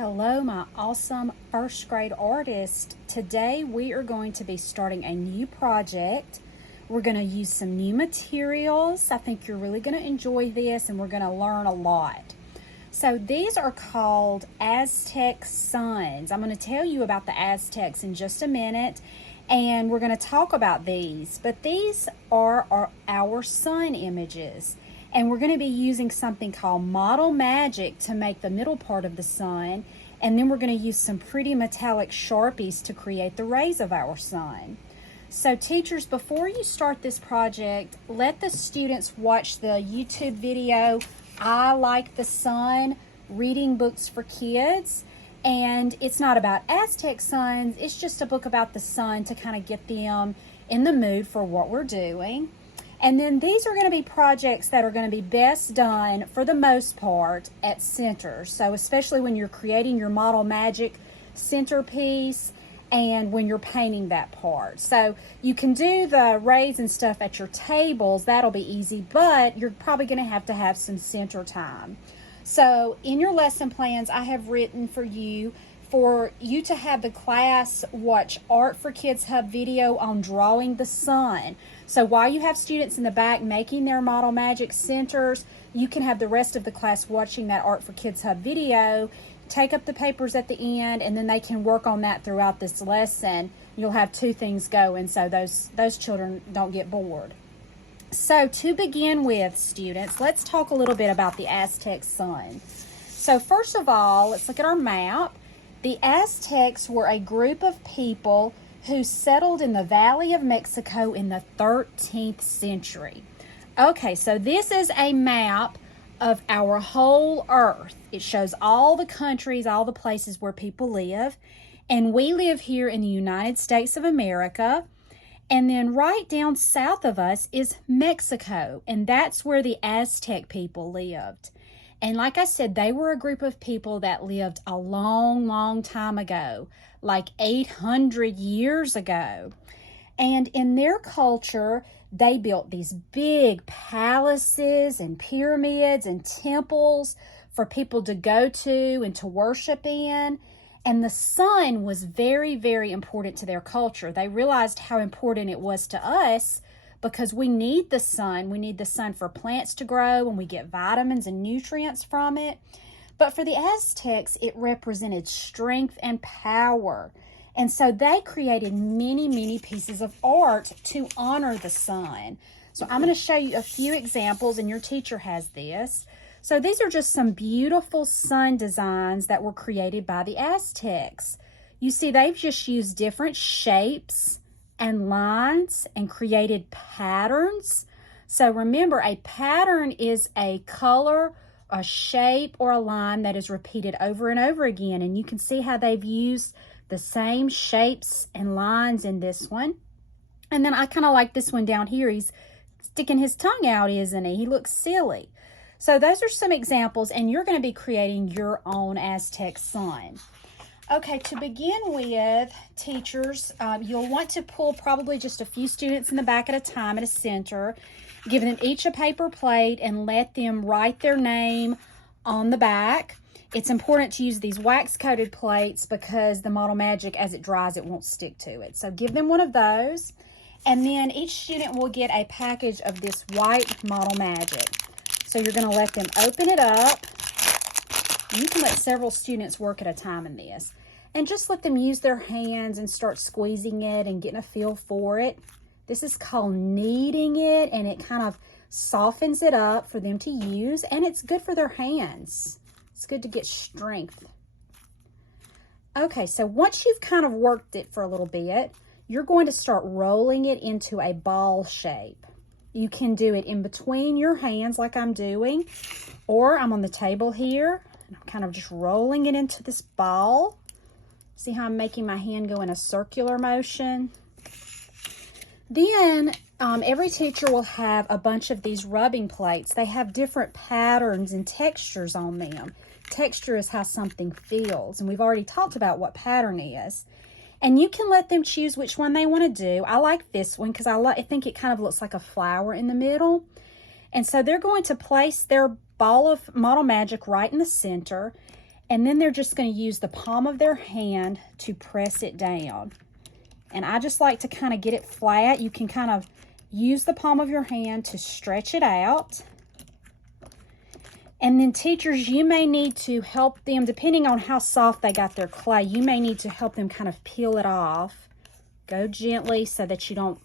Hello, my awesome first grade artist. Today we are going to be starting a new project. We're going to use some new materials. I think you're really going to enjoy this and we're going to learn a lot. So these are called Aztec suns. I'm going to tell you about the Aztecs in just a minute and we're going to talk about these. But these are our sun images. And we're going to be using something called model magic to make the middle part of the sun. And then we're going to use some pretty metallic Sharpies to create the rays of our sun. So teachers, before you start this project, let the students watch the YouTube video, I Like the Sun, Reading Books for Kids. And it's not about Aztec suns, it's just a book about the sun to kind of get them in the mood for what we're doing. And then these are going to be projects that are going to be best done, for the most part, at centers. So especially when you're creating your model magic centerpiece and when you're painting that part. So you can do the rays and stuff at your tables. That'll be easy, but you're probably going to have some center time. So in your lesson plans, I have written for you to have the class watch Art for Kids Hub video on drawing the sun. So while you have students in the back making their model magic centers, you can have the rest of the class watching that Art for Kids Hub video, take up the papers at the end, and then they can work on that throughout this lesson. You'll have two things going so those children don't get bored. So to begin with, students, let's talk a little bit about the Aztec sun. So first of all, let's look at our map. The Aztecs were a group of people who settled in the Valley of Mexico in the 13th century. Okay, so this is a map of our whole earth. It shows all the countries, all the places where people live. And we live here in the United States of America. And then right down south of us is Mexico. And that's where the Aztec people lived. And like I said, they were a group of people that lived a long, long time ago, like 800 years ago. And in their culture, they built these big palaces and pyramids and temples for people to go to and to worship in. And the sun was very, very important to their culture. They realized how important it was to us because we need the sun. We need the sun for plants to grow and we get vitamins and nutrients from it. But for the Aztecs, it represented strength and power. And so they created many, many pieces of art to honor the sun. So I'm going to show you a few examples, and your teacher has this. So these are just some beautiful sun designs that were created by the Aztecs. You see, they've just used different shapes and lines and created patterns. So remember, a pattern is a color, a shape, or a line that is repeated over and over again. And you can see how they've used the same shapes and lines in this one. And then I kind of like this one down here. He's sticking his tongue out, isn't he? He looks silly. So those are some examples, and you're going to be creating your own Aztec sun. Okay, to begin with, teachers, you'll want to pull probably just a few students in the back at a time at a center, give them each a paper plate and let them write their name on the back. It's important to use these wax-coated plates because the model magic, as it dries, it won't stick to it. So give them one of those, and then each student will get a package of this white model magic. So you're going to let them open it up. You can let several students work at a time in this. And just let them use their hands and start squeezing it and getting a feel for it. This is called kneading it, and it kind of softens it up for them to use, and it's good for their hands. It's good to get strength. Okay, so once you've kind of worked it for a little bit, you're going to start rolling it into a ball shape. You can do it in between your hands like I'm doing, or I'm on the table here, and I'm kind of just rolling it into this ball. See how I'm making my hand go in a circular motion? Then every teacher will have a bunch of these rubbing plates. They have different patterns and textures on them. Texture is how something feels, and we've already talked about what pattern is. And you can let them choose which one they want to do. I like this one because I think it kind of looks like a flower in the middle. And so they're going to place their ball of model magic right in the center. And then they're just going to use the palm of their hand to press it down. And I just like to kind of get it flat. You can kind of use the palm of your hand to stretch it out. And then teachers, you may need to help them, depending on how soft they got their clay, you may need to help them kind of peel it off. Go gently so that you don't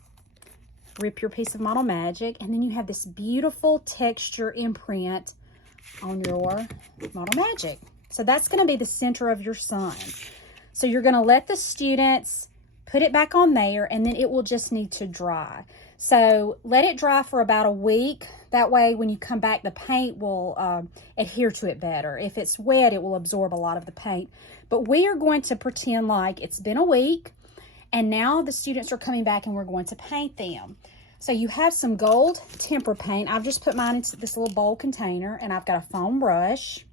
rip your piece of Model Magic. And then you have this beautiful texture imprint on your Model Magic. So that's going to be the center of your sun. So you're going to let the students put it back on there, and then it will just need to dry. So let it dry for about a week. That way when you come back, the paint will adhere to it better. If it's wet, it will absorb a lot of the paint. But we are going to pretend like it's been a week, and now the students are coming back and we're going to paint them. So you have some gold tempera paint. I've just put mine into this little bowl container, and I've got a foam brush.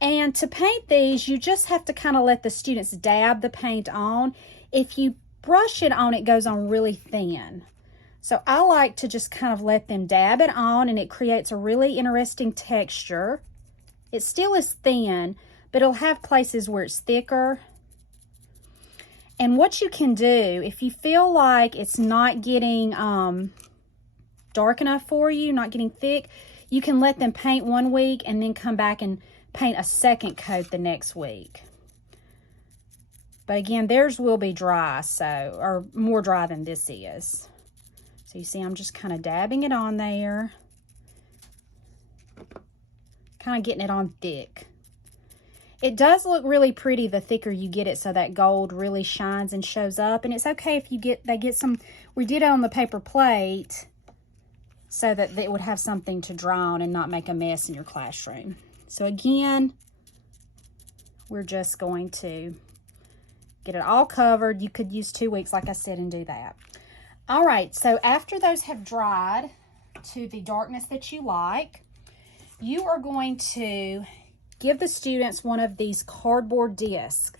And to paint these, you just have to kind of let the students dab the paint on. If you brush it on, it goes on really thin. So I like to just kind of let them dab it on, and it creates a really interesting texture. It still is thin, but it'll have places where it's thicker. And what you can do, if you feel like it's not getting dark enough for you, not getting thick, you can let them paint 1 week and then come back and paint a second coat the next week. But again, theirs will be dry, or more dry than this is. So you see, I'm just kind of dabbing it on there. Kind of getting it on thick. It does look really pretty the thicker you get it, so that gold really shines and shows up. And it's okay if they get some, we did it on the paper plate so that it would have something to dry on and not make a mess in your classroom. So again, we're just going to get it all covered. You could use 2 weeks, like I said, and do that. All right, so after those have dried to the darkness that you like, you are going to give the students one of these cardboard discs.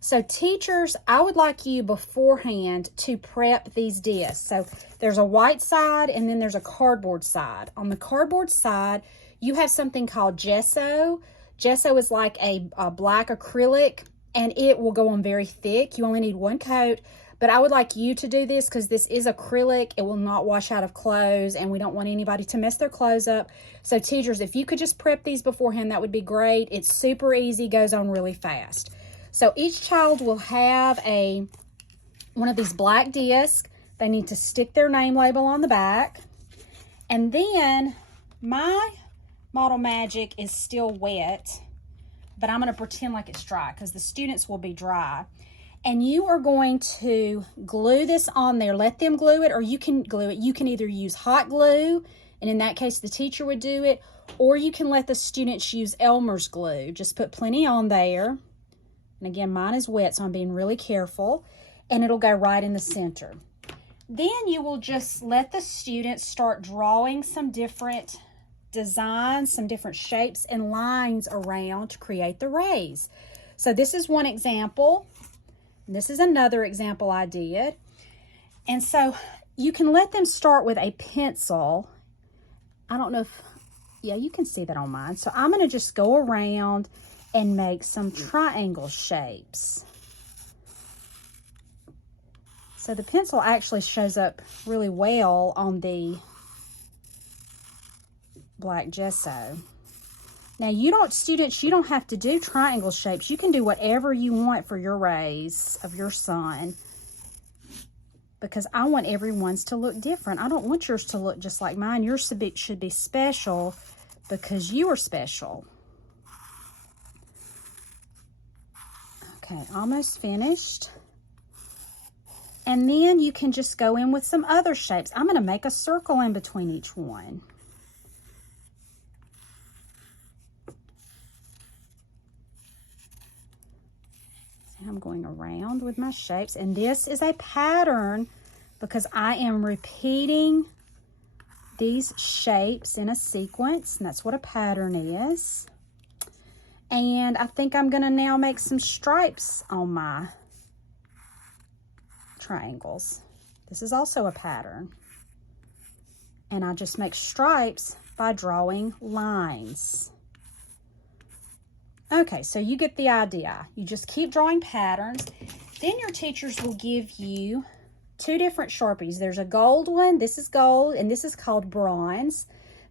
So teachers, I would like you beforehand to prep these discs. So there's a white side and then there's a cardboard side. On the cardboard side, you have something called gesso. Gesso is like a black acrylic, and it will go on very thick. You only need 1 coat, but I would like you to do this because this is acrylic. It will not wash out of clothes, and we don't want anybody to mess their clothes up. So teachers, if you could just prep these beforehand, that would be great. It's super easy, goes on really fast. So each child will have one of these black discs. They need to stick their name label on the back. And then my Model Magic is still wet, but I'm going to pretend like it's dry because the students will be dry. And you are going to glue this on there. Let them glue it, or you can glue it. You can either use hot glue, and in that case the teacher would do it, or you can let the students use Elmer's glue. Just put plenty on there. And again, mine is wet, so I'm being really careful, and it'll go right in the center. Then you will just let the students start drawing some different designs, some different shapes and lines around to create the rays. So this is one example. This is another example I did. And so you can let them start with a pencil. I don't know if, yeah, you can see that on mine. So I'm going to just go around and make some triangle shapes. So the pencil actually shows up really well on the black gesso. Now students, you don't have to do triangle shapes. You can do whatever you want for your rays of your sun, because I want everyone's to look different. I don't want yours to look just like mine. Yours should be special because you are special. Okay, almost finished. And then you can just go in with some other shapes. I'm going to make a circle in between each one. I'm going around with my shapes, and this is a pattern because I am repeating these shapes in a sequence, and that's what a pattern is. And I think I'm going to now make some stripes on my triangles. This is also a pattern, and I just make stripes by drawing lines. Okay, so you get the idea. You just keep drawing patterns. Then your teachers will give you two different Sharpies. There's a gold one, this is gold, and this is called bronze.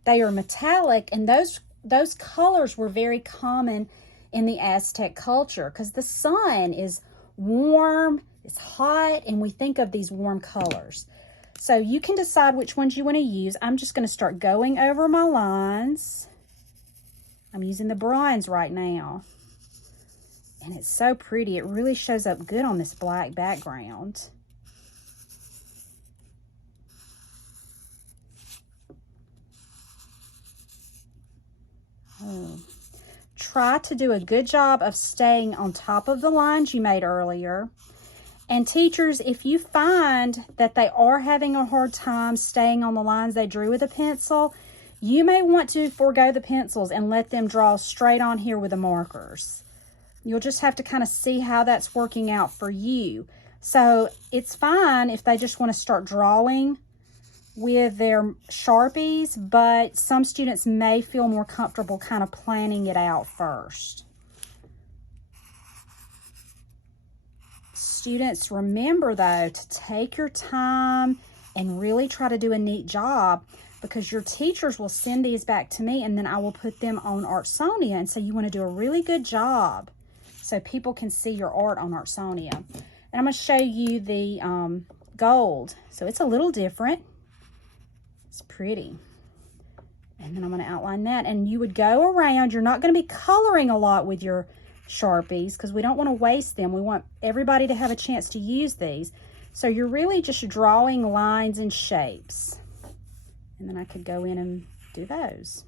They are metallic, and those colors were very common in the Aztec culture because the sun is warm, it's hot, and we think of these warm colors. So you can decide which ones you want to use. I'm just going to start going over my lines. I'm using the bronze right now. And it's so pretty. It really shows up good on this black background. Oh. Try to do a good job of staying on top of the lines you made earlier. And teachers, if you find that they are having a hard time staying on the lines they drew with a pencil, you may want to forego the pencils and let them draw straight on here with the markers. You'll just have to kind of see how that's working out for you. So it's fine if they just want to start drawing with their Sharpies, but some students may feel more comfortable kind of planning it out first. Students, remember though to take your time and really try to do a neat job, because your teachers will send these back to me and then I will put them on Artsonia. And so you want to do a really good job so people can see your art on Artsonia. And I'm going to show you the gold. So it's a little different. It's pretty. And then I'm going to outline that. And you would go around. You're not going to be coloring a lot with your Sharpies because we don't want to waste them. We want everybody to have a chance to use these. So you're really just drawing lines and shapes. And then I could go in and do those.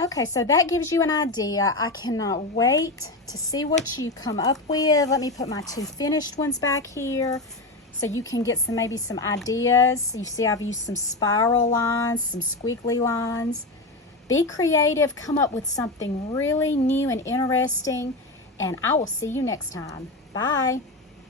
Okay, so that gives you an idea. I cannot wait to see what you come up with. Let me put my two finished ones back here so you can get maybe some ideas. You see I've used some spiral lines, some squiggly lines. Be creative, come up with something really new and interesting, and I will see you next time. Bye.